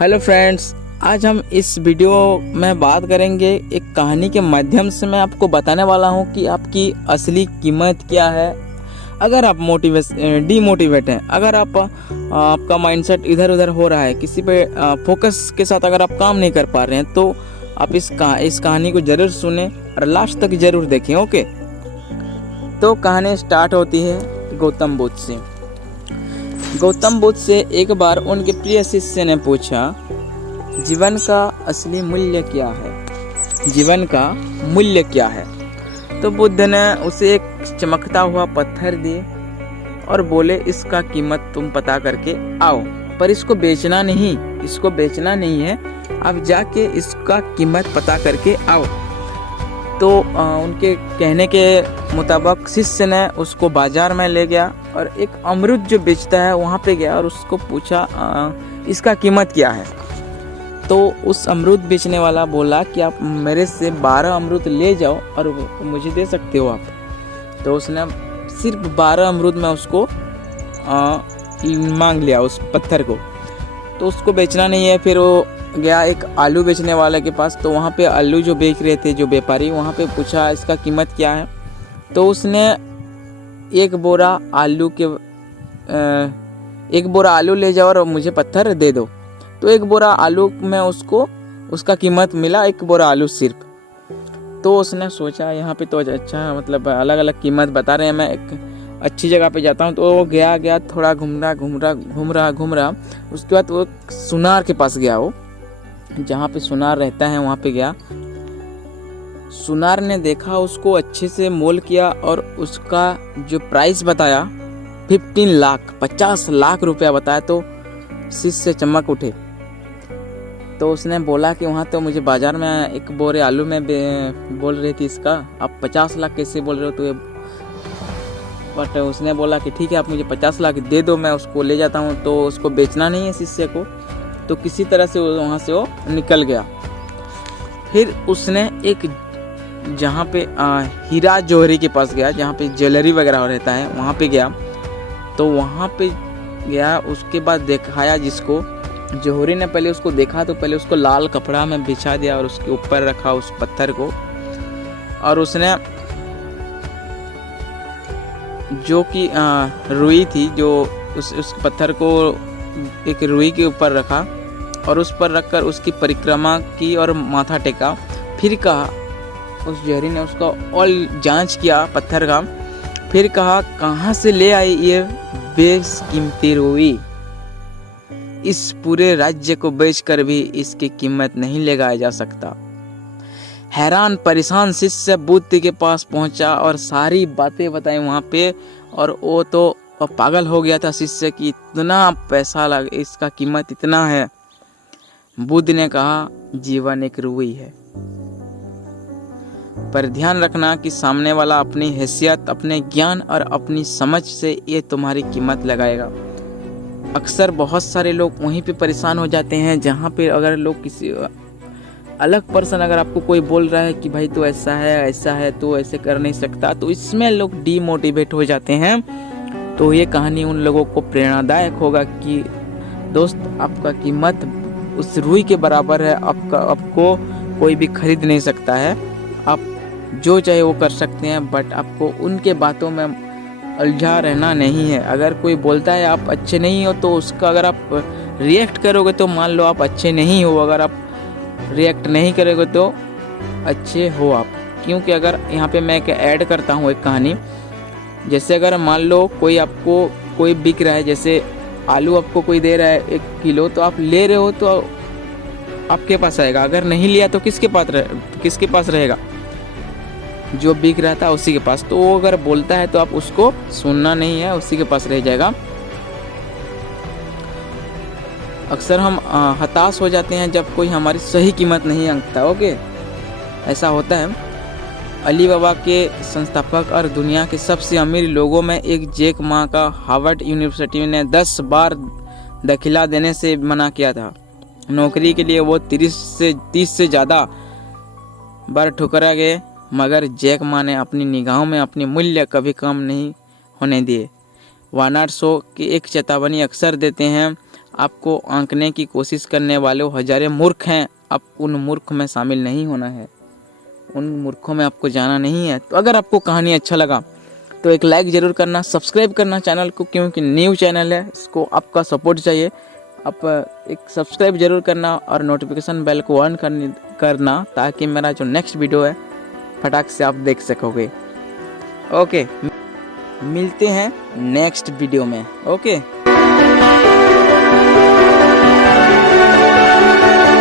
Hello friends, आज हम इस वीडियो में बात करेंगे एक कहानी के माध्यम से। मैं आपको बताने वाला हूं कि आपकी असली कीमत क्या है। अगर आप डीमोटिवेट हैं, अगर आपका माइंडसेट इधर उधर हो रहा है, किसी पे फोकस के साथ अगर आप काम नहीं कर पा रहे हैं, तो आप इस कहानी को ज़रूर सुने और लास्ट तक ज़रूर देखें। ओके, तो कहानी स्टार्ट होती है गौतम बुद्ध से। गौतम बुद्ध से एक बार उनके प्रिय शिष्य ने पूछा, जीवन का असली मूल्य क्या है? जीवन का मूल्य क्या है? तो बुद्ध ने उसे एक चमकता हुआ पत्थर दिए और बोले, इसका कीमत तुम पता करके आओ, पर इसको बेचना नहीं है, आप जाके इसका कीमत पता करके आओ। तो उनके कहने के मुताबिक शिष्य ने उसको बाजार में ले गया और एक अमरूद जो बेचता है वहाँ पे गया और उसको पूछा, इसका कीमत क्या है? तो उस अमरूद बेचने वाला बोला कि आप मेरे से 12 अमरूद ले जाओ और मुझे दे सकते हो आप। तो उसने सिर्फ 12 अमरूद में उसको मांग लिया उस पत्थर को। तो उसको बेचना नहीं है। फिर वो गया एक आलू बेचने वाले के पास। तो वहाँ पे आलू जो बेच रहे थे जो व्यापारी, वहाँ पे पूछा इसका कीमत क्या है? तो उसने एक बोरा आलू ले जाओ और मुझे पत्थर दे दो। तो एक बोरा आलू में उसका कीमत मिला, एक बोरा आलू सिर्फ। तो उसने सोचा यहाँ पे तो अच्छा, मतलब अलग अलग कीमत बता रहे हैं, मैं एक अच्छी जगह पे जाता हूँ। तो वो गया थोड़ा घूम रहा। उसके बाद वो सुनार के पास गया, वो जहाँ पे सुनार रहता है वहाँ पे गया। सुनार ने देखा, उसको अच्छे से मोल किया और उसका जो प्राइस बताया 50 लाख रुपया बताया। तो शिष्य चमक उठे। तो उसने बोला कि वहाँ तो मुझे बाजार में एक बोरे आलू में बोल रही थी इसका, आप 50 लाख कैसे बोल रहे हो? तो ये बट उसने बोला कि ठीक है, आप मुझे 50 लाख दे दो, मैं उसको ले जाता हूँ। तो उसको बेचना नहीं है शिष्य को। तो किसी तरह से वहाँ से वो निकल गया। फिर उसने एक जहाँ पे हीरा जौहरी के पास गया, जहाँ पे ज्वेलरी वगैरह रहता है, वहाँ पे गया। तो वहाँ पे गया, उसके बाद दिखाया जिसको जौहरी ने पहले उसको देखा, तो पहले उसको लाल कपड़ा में बिछा दिया और उसके ऊपर रखा उस पत्थर को। और उसने जो कि रुई थी, जो उस पत्थर को एक रुई के ऊपर रखा और उस पर रखकर उसकी परिक्रमा की और माथा टेका। फिर कहा, उस जौहरी ने उसका और जांच किया पत्थर का। फिर कहा, कहाँ से ले आई ये बेशकीमती रुई? इस पूरे राज्य को बेचकर भी इसकी कीमत नहीं लगाया जा सकता। हैरान परेशान शिष्य बुद्ध के पास पहुंचा और सारी बातें बताई वहाँ पे। और वो तो पागल हो गया था शिष्य की, इतना पैसा लग, इसका कीमत इतना है। बुद्ध ने कहा, जीवन एक रुई है, पर ध्यान रखना कि सामने वाला अपनी हैसियत, अपने ज्ञान और अपनी समझ से ये तुम्हारी कीमत लगाएगा। अक्सर बहुत सारे लोग वहीं पे परेशान हो जाते हैं, जहाँ पे अगर लोग किसी अलग पर्सन अगर आपको कोई बोल रहा है कि भाई तो ऐसा है तो ऐसे कर नहीं सकता, तो इसमें लोग डीमोटिवेट हो जाते हैं। तो ये कहानी उन लोगों को प्रेरणादायक होगा कि दोस्त, आपका कीमत उस रुई के बराबर है। आपको कोई भी खरीद नहीं सकता है। आप जो चाहे वो कर सकते हैं, बट आपको उनके बातों में उलझा रहना नहीं है। अगर कोई बोलता है आप अच्छे नहीं हो, तो उसका अगर आप रिएक्ट करोगे तो मान लो आप अच्छे नहीं हो, अगर आप रिएक्ट नहीं करोगे तो अच्छे हो आप। क्योंकि अगर यहाँ पे मैं ऐड करता हूँ एक कहानी, जैसे अगर मान लो कोई बिक रहा है, जैसे आलू आपको कोई दे रहा है 1 किलो, तो आप ले रहे हो तो आपके पास आएगा। अगर नहीं लिया तो किसके पास रहेगा? जो बिक रहा था उसी के पास। तो वो अगर बोलता है तो आप उसको सुनना नहीं है, उसी के पास रह जाएगा। अक्सर हम हताश हो जाते हैं जब कोई हमारी सही कीमत नहीं आंकता। ओके, ऐसा होता है। अली बाबा के संस्थापक और दुनिया के सबसे अमीर लोगों में एक जैक मा का हार्वर्ड यूनिवर्सिटी ने 10 बार दाखिला देने से मना किया था। नौकरी के लिए वो 30 से ज़्यादा बार ठुकरा गए, मगर जैक मा ने अपनी निगाहों में अपनी मूल्य कभी कम नहीं होने दिए। वार्नर शो की एक चेतावनी अक्सर देते हैं, आपको आंकने की कोशिश करने वाले हजारों मूर्ख हैं, आप उन मूर्ख में शामिल नहीं होना है, उन मूर्खों में आपको जाना नहीं है। तो अगर आपको कहानी अच्छा लगा तो एक लाइक ज़रूर करना, सब्सक्राइब करना चैनल को, क्योंकि न्यू चैनल है, इसको आपका सपोर्ट चाहिए। आप एक सब्सक्राइब जरूर करना और नोटिफिकेशन बेल को ऑन करना ताकि मेरा जो नेक्स्ट वीडियो है फटाक से आप देख सकोगे। ओके, मिलते हैं नेक्स्ट वीडियो में। ओके।